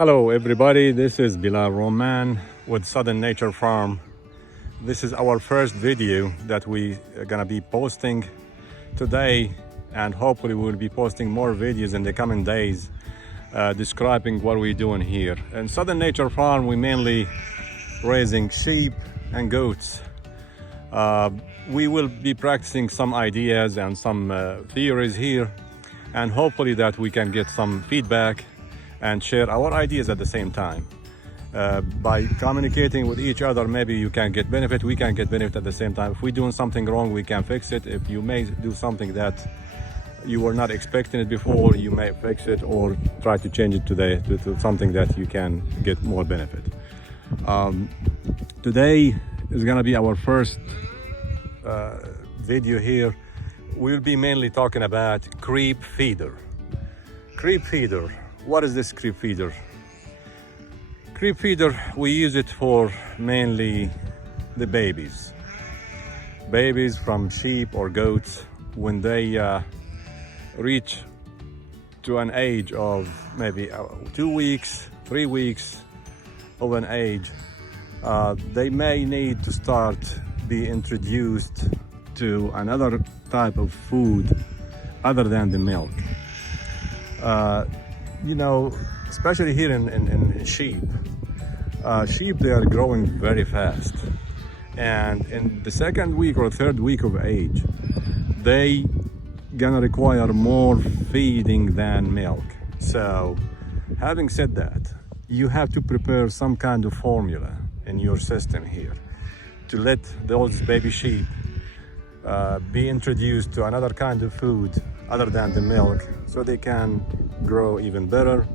Hello everybody, this is Bilal Roman with Southern Nature Farm. This is our first video that we are gonna be posting today, and hopefully we'll be posting more videos in the coming days describing what we're doing here. In Southern Nature Farm, we mainly raising sheep and goats. We will be practicing some ideas and some theories here, and hopefully that we can get some feedback and share our ideas at the same time. By communicating with each other, maybe you can get benefit, we can get benefit at the same time. If we're doing something wrong, we can fix it. If you may do something that you were not expecting it before, you may fix it or try to change it today to something that you can get more benefit. Today is gonna be our first video here. We'll be mainly talking about creep feeder. Creep feeder. What is this creep feeder? Creep feeder, we use it for mainly the babies. Babies from sheep or goats, when they reach to an age of maybe 2 weeks, 3 weeks of an age, they may need to start be introduced to another type of food other than the milk. You know, especially here in sheep, they are growing very fast, and in the second week or third week of age, they gonna require more feeding than milk. So having said that, you have to prepare some kind of formula in your system here to let those baby sheep be introduced to another kind of food other than the milk, so they can grow even better,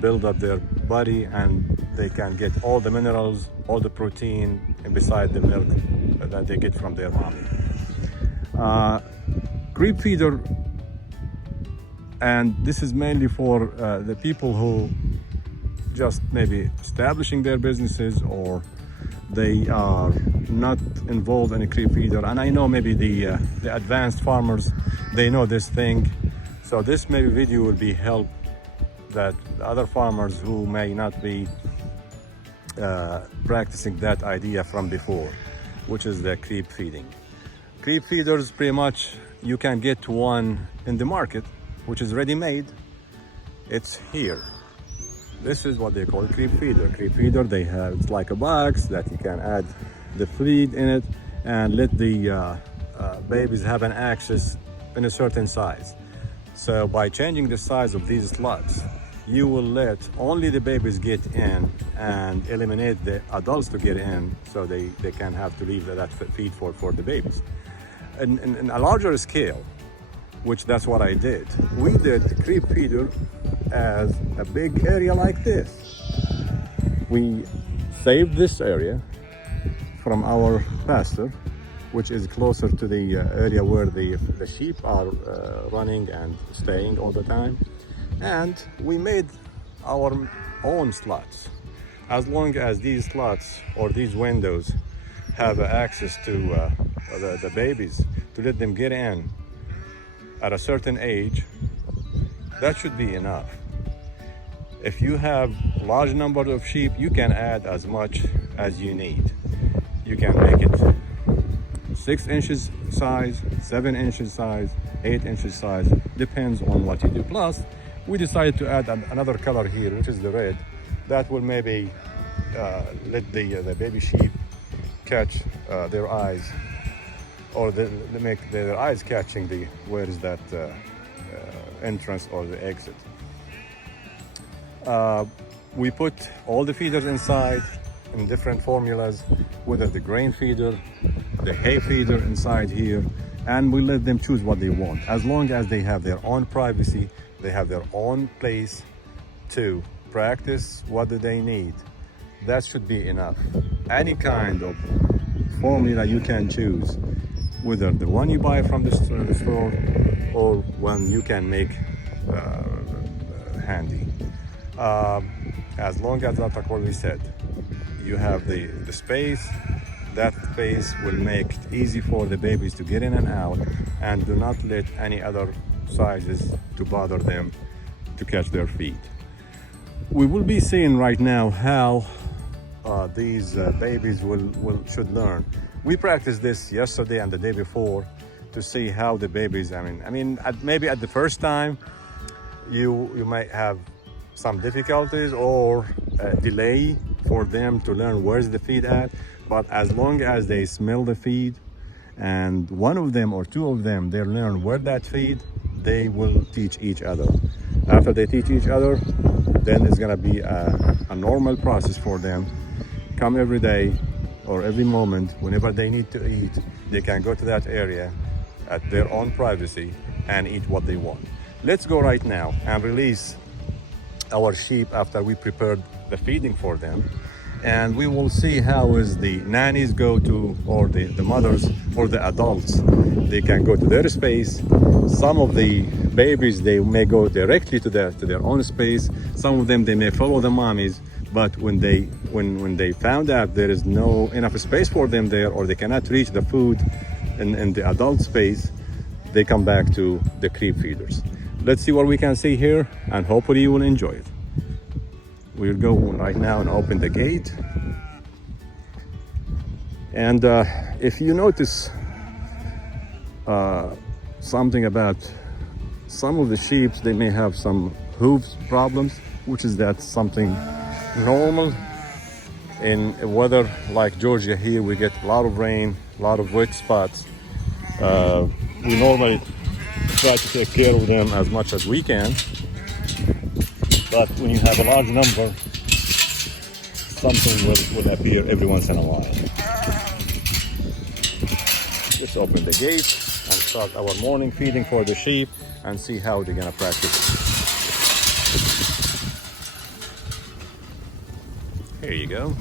build up their body, and they can get all the minerals, all the protein, and beside the milk that they get from their mommy. Creep feeder, and this is mainly for the people who just maybe establishing their businesses, or they are not involved in a creep feeder. And I know maybe the advanced farmers, they know this thing. So this maybe video will be help that the other farmers who may not be practicing that idea from before, which is the creep feeding. Creep feeders, pretty much you can get one in the market, which is ready-made. It's here. This is what they call creep feeder. Creep feeder, they have, it's like a box that you can add the feed in it and let the babies have an access in a certain size. So by changing the size of these slots, you will let only the babies get in and eliminate the adults to get in, so they can have to leave that feed for the babies. In a larger scale, which that's what I did, we did creep feeder as a big area like this. We saved this area from our pasture, which is closer to the area where the sheep are running and staying all the time. And we made our own slots. As long as these slots or these windows have access to the babies, to let them get in at a certain age, that should be enough. If you have large number of sheep, you can add as much as you need. You can make it 6 inches size, 7 inches size, 8 inches size, depends on what you do. Plus, we decided to add another color here, which is the red. That will maybe let the baby sheep catch their eyes, or make their eyes catching where is that entrance or the exit. We put all the feeders inside in different formulas, whether the grain feeder, the hay feeder inside here, and we let them choose what they want. As long as they have their own privacy, they have their own place to practice what do they need, that should be enough. Any kind of formula you can choose, whether the one you buy from the store or one you can make handy. As long as that's what we said, you have the space. That space will make it easy for the babies to get in and out, and do not let any other sizes to bother them to catch their feet. we will be seeing right now how these babies should learn. We practiced this yesterday and the day before to see how the babies. Maybe at the first time you might have some difficulties or delay for them to learn where's the feed at. But as long as they smell the feed, and one of them or two of them they learn where that feed, they will teach each other. After they teach each other, then it's gonna be a normal process for them. Come every day or every moment, whenever they need to eat, they can go to that area at their own privacy and eat what they want. Let's go right now and release our sheep after we prepared the feeding for them, and we will see how is the nannies go to, or the mothers or the adults, they can go to their space. Some of the babies, they may go directly to their own space. Some of them, they may follow the mommies, but when they found out there is no enough space for them there, or they cannot reach the food in the adult space, they come back to the creep feeders. Let's see what we can see here, and hopefully you will enjoy it. We'll go right now and open the gate. And if you notice something about some of the sheep, they may have some hooves problems, which is that something normal in weather like Georgia. Here we get a lot of rain, a lot of wet spots. We normally try to take care of them as much as we can, but when you have a large number, something will appear every once in a while. Let's open the gate and start our morning feeding for the sheep and see how they're gonna practice. Here you go.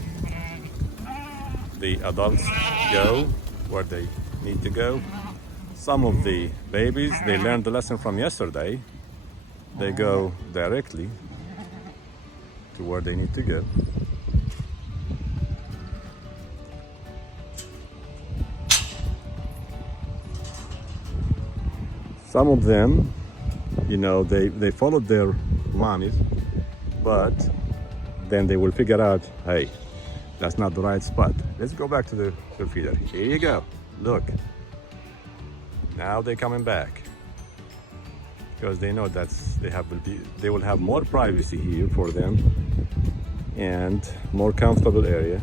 The adults go where they need to go. Some of the babies, they learned the lesson from yesterday. They go directly to where they need to go. Some of them, they followed their mommies, but then they will figure out, hey, that's not the right spot. Let's go back to the feeder. Here you go. Look. Now they're coming back because they know they will have more privacy here for them and more comfortable area.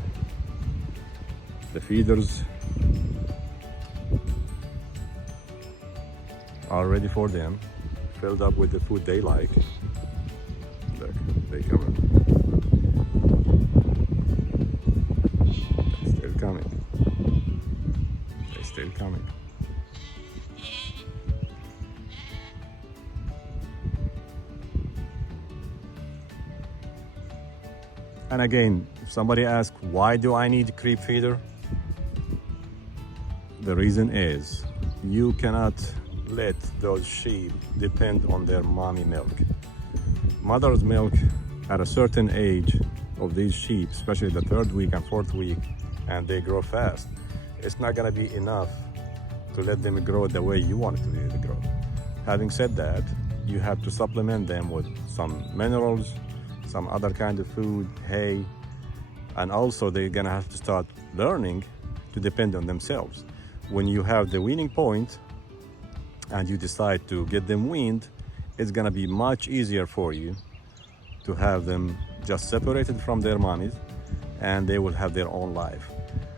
The feeders are ready for them, filled up with the food they like. Look, they coming. They're still coming. They're still coming. And again, if somebody asks, why do I need creep feeder? The reason is you cannot let those sheep depend on their mommy milk. Mother's milk at a certain age of these sheep, especially the 3rd week and 4th week, and they grow fast, it's not gonna be enough to let them grow the way you want it to grow. Having said that, you have to supplement them with some minerals, some other kind of food, hay, and also they're gonna have to start learning to depend on themselves. When you have the weaning point and you decide to get them weaned, it's gonna be much easier for you to have them just separated from their mommies, and they will have their own life.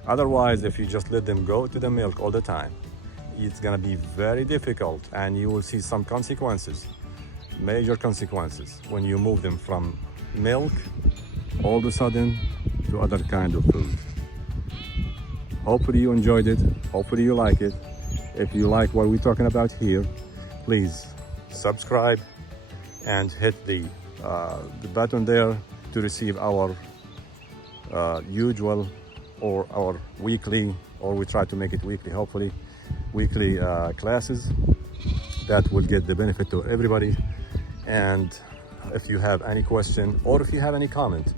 Otherwise, if you just let them go to the milk all the time, it's gonna be very difficult, and you will see some consequences, major consequences, when you move them from milk all of a sudden to other kind of food. Hopefully you enjoyed it. Hopefully you like it. If you like what we're talking about here, please subscribe and hit the button there to receive our usual or our weekly, or we try to make it weekly, hopefully, weekly classes that will get the benefit to everybody. And if you have any question or if you have any comment,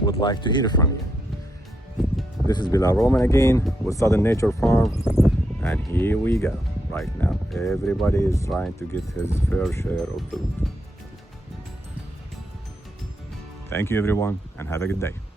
would like to hear from you. This is Bilal Roman again with Southern Nature Farm, and here we go. Right now, everybody is trying to get his fair share of food. Thank you everyone and have a good day.